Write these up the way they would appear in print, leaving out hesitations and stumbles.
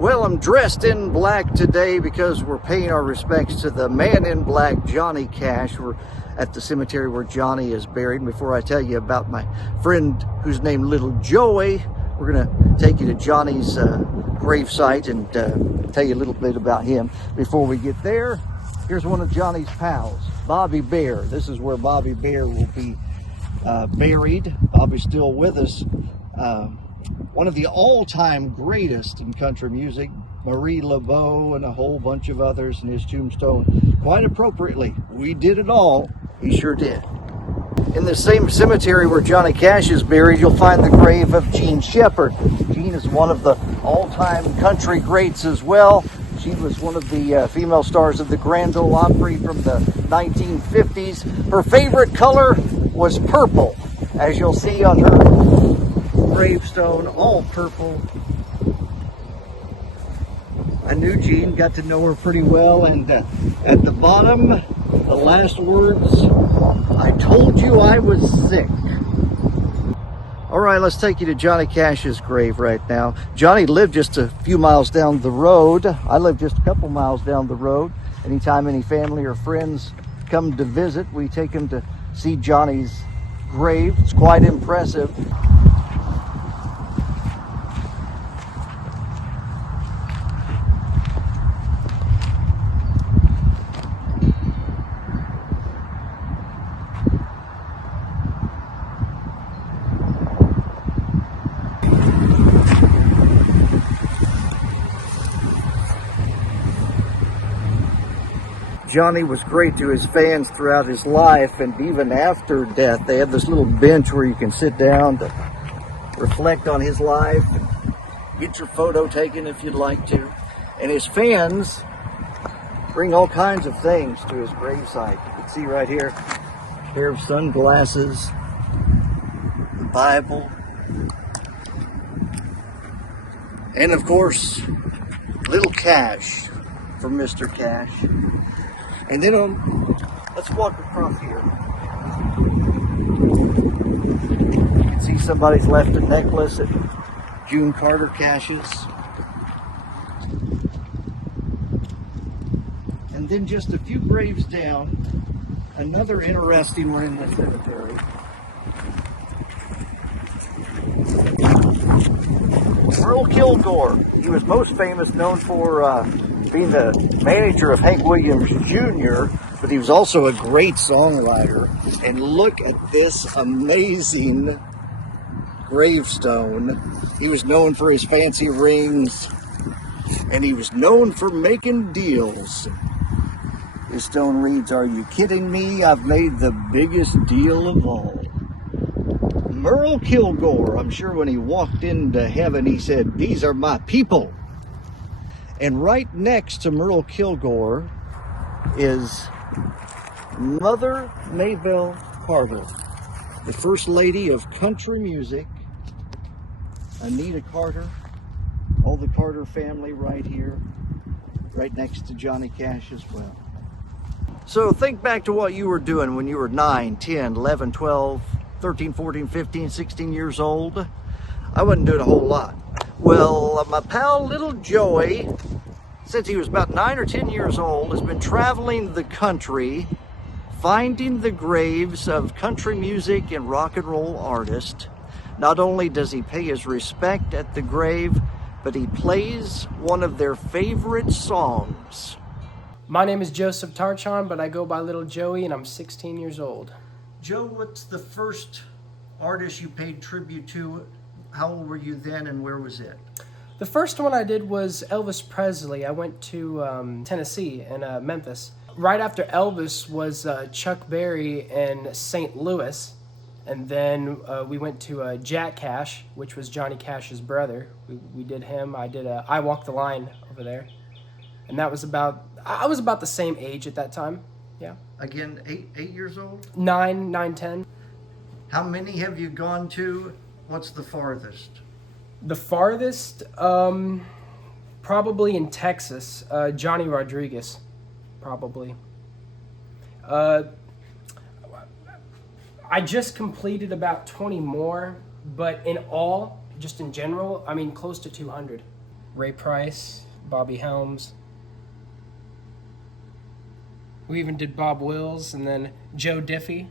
Well, I'm dressed in black today because we're paying our respects to the man in black, Johnny Cash. We're at the cemetery where Johnny is buried. Before I tell you about my friend who's named Little Joey, we're gonna take you to Johnny's gravesite and tell you a little bit about him. Before we get there, here's one of Johnny's pals, Bobby Bare. This is where Bobby Bare will be buried. Bobby's still with us. One of the all-time greatest in country music, Marie LeBeau and a whole bunch of others in his tombstone. Quite appropriately, we did it all. He sure did. In the same cemetery where Johnny Cash is buried, you'll find the grave of Jean Shepherd. Jean is one of the all-time country greats as well. She was one of the female stars of the Grandoleopry from the 1950s. Her favorite color was purple, as you'll see on her gravestone, all purple. I knew Jean, got to know her pretty well, and at the bottom, the last words, "I told you I was sick." All right, let's take you to Johnny Cash's grave right now. Johnny lived just a few miles down the road. I live just a couple miles down the road. Anytime any family or friends come to visit, we take them to see Johnny's grave. It's quite impressive. Johnny was great to his fans throughout his life, and even after death. They have this little bench where you can sit down to reflect on his life and get your photo taken if you'd like to. And his fans bring all kinds of things to his gravesite. You can see right here, a pair of sunglasses, the Bible, and of course, little cash from Mr. Cash. And then let's walk across here. You can see somebody's left a necklace at June Carter Cash's. And then just a few graves down, another interesting one in the cemetery. Earl Kilgore. He was most famous, known for being the manager of Hank Williams Jr., but he was also a great songwriter. And look at this amazing gravestone. He was known for his fancy rings, and he was known for making deals. His stone reads, "Are you kidding me? I've made the biggest deal of all." Merle Kilgore, I'm sure when he walked into heaven, he said, "These are my people." And right next to Merle Kilgore is Mother Maybelle Carter, the First Lady of Country Music, Anita Carter, all the Carter family right here, right next to Johnny Cash as well. So think back to what you were doing when you were 9, 10, 11, 12, 13, 14, 15, 16 years old. I wasn't doing a whole lot. Well, my pal Little Joey, since he was about 9 or 10 years old, has been traveling the country, finding the graves of country music and rock and roll artists. Not only does he pay his respect at the grave, but he plays one of their favorite songs. My name is Joey Tarczan, but I go by Little Joey, and I'm 16 years old. Joe, what's the first artist you paid tribute to? How old were you then, and where was it? The first one I did was Elvis Presley. I went to Tennessee and Memphis. Right after Elvis was Chuck Berry in St. Louis. And then we went to Jack Cash, which was Johnny Cash's brother. We did him. I did I Walk the Line over there. And that was I was about the same age at that time. Yeah. Again, eight years old? 9, 10. How many have you gone to? What's the farthest? The farthest, probably in Texas, Johnny Rodriguez, probably. I just completed about 20 more, but in all, just in general, I mean, close to 200. Ray Price, Bobby Helms. We even did Bob Wills, and then Joe Diffie.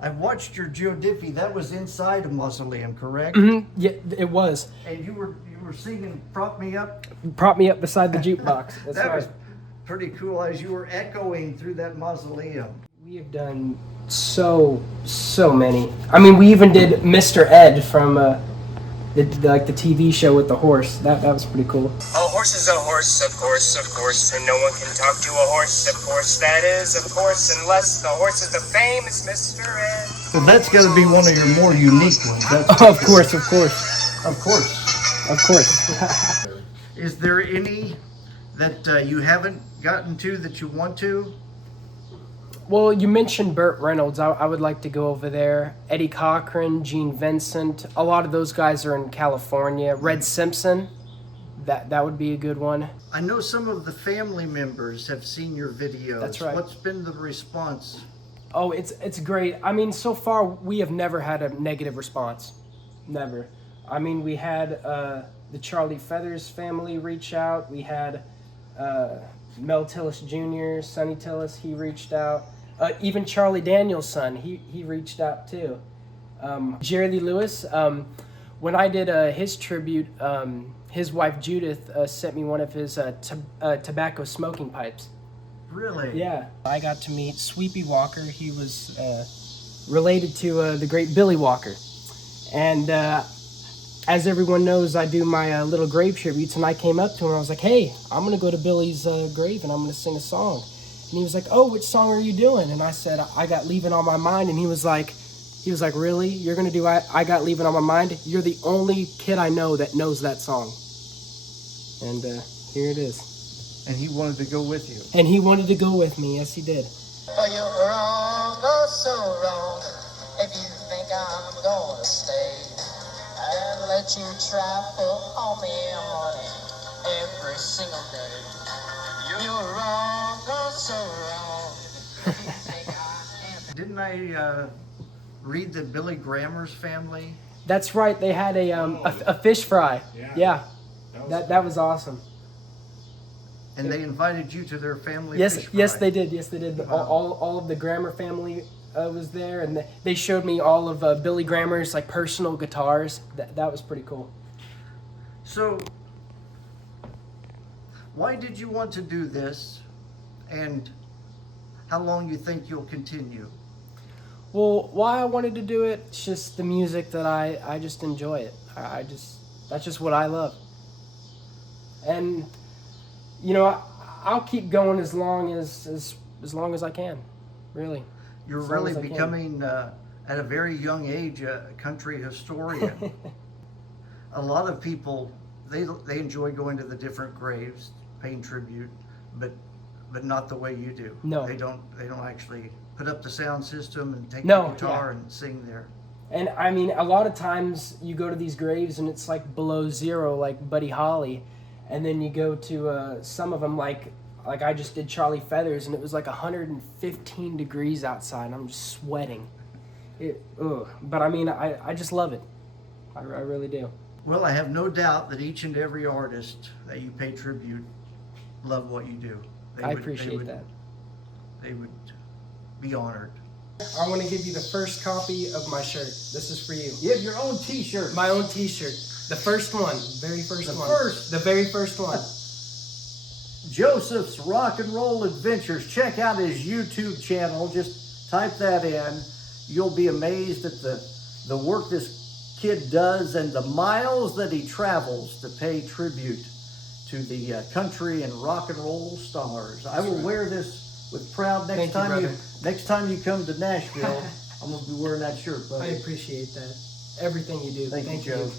I watched your Joe Diffie. That was inside a mausoleum, correct? Mm-hmm. Yeah, it was. And you were singing "Prop Me Up." Prop me up beside the jukebox. That's That right. was pretty cool as you were echoing through that mausoleum. We have done so many. I mean, we even did Mr. Ed from the TV show with the horse. That was pretty cool. A horse is a horse, of course, and no one can talk to a horse, of course, that is, of course, unless the horse is the famous Mr. Ed. Well, that's got to be one of your more unique ones. Of course. Of course. Is there any that you haven't gotten to that you want to? Well, you mentioned Burt Reynolds. I would like to go over there. Eddie Cochran, Gene Vincent. A lot of those guys are in California. Red Simpson. That would be a good one. I know some of the family members have seen your videos. That's right. What's been the response? Oh, it's great. I mean, so far we have never had a negative response. Never. I mean, we had the Charlie Feathers family reach out. We had Mel Tillis Jr., Sonny Tillis, he reached out. Even Charlie Daniels' son, he reached out too. Jerryleelewis, when I did his tribute, his wife Judith sent me one of his tobacco smoking pipes. Really? Yeah. I got to meet Sweepy Walker. He was related to the great Billy Walker. And as everyone knows, I do my little grave tributes, and I came up to him and I was like, hey, I'm going to go to Billy's grave and I'm going to sing a song. And he was like, oh, which song are you doing? And I said, I Got Leaving on My Mind. And he was like, really? You're going to do I Got Leaving on My Mind? You're the only kid I know that knows that song. And here it is. And he wanted to go with you. And he wanted to go with me. Yes, he did. Oh, you're wrong, oh so wrong, if you think I'm gonna stay and let you trifle on me, honey, every single day. You're wrong, oh so wrong, if you think I am. Didn't I read that Billy Graham's family? That's right. They had a fish fry. Yeah. That was awesome. And they invited you to their family Yes, fish fry. yes, they did. Yes, they did. Wow. All of the Grammer family was there, and they showed me all of Billy Grammer's like personal guitars. That was pretty cool. So, why did you want to do this, and how long you think you'll continue? Well, why I wanted to do it, it's just the music that I just enjoy it. That's just what I love. And you know, I'll keep going as long as I can, really. You're really becoming, at a very young age, a country historian. A lot of people, they enjoy going to the different graves, paying tribute, but not the way you do. No. They don't actually put up the sound system and take No, the guitar yeah. and sing there. And I mean, a lot of times you go to these graves and it's like below zero, like Buddy Holly. And then you go to some of them, like I just did Charlie Feathers, and it was like 115 degrees outside, and I'm just sweating. But I mean, I just love it. I really do. Well, I have no doubt that each and every artist that you pay tribute love what you do. I appreciate that. They would be honored. I want to give you the first copy of my shirt. This is for you. You have your own t-shirt. My own t-shirt. The first one. Very first one. The very first one. Joseph's Rock and Roll Adventures. Check out his YouTube channel. Just type that in. You'll be amazed at the work this kid does and the miles that he travels to pay tribute to the country and rock and roll stars. I will wear this with pride next time you come to Nashville. I'm going to be wearing that shirt, buddy. I appreciate that. Everything you do. Thank you, Joe.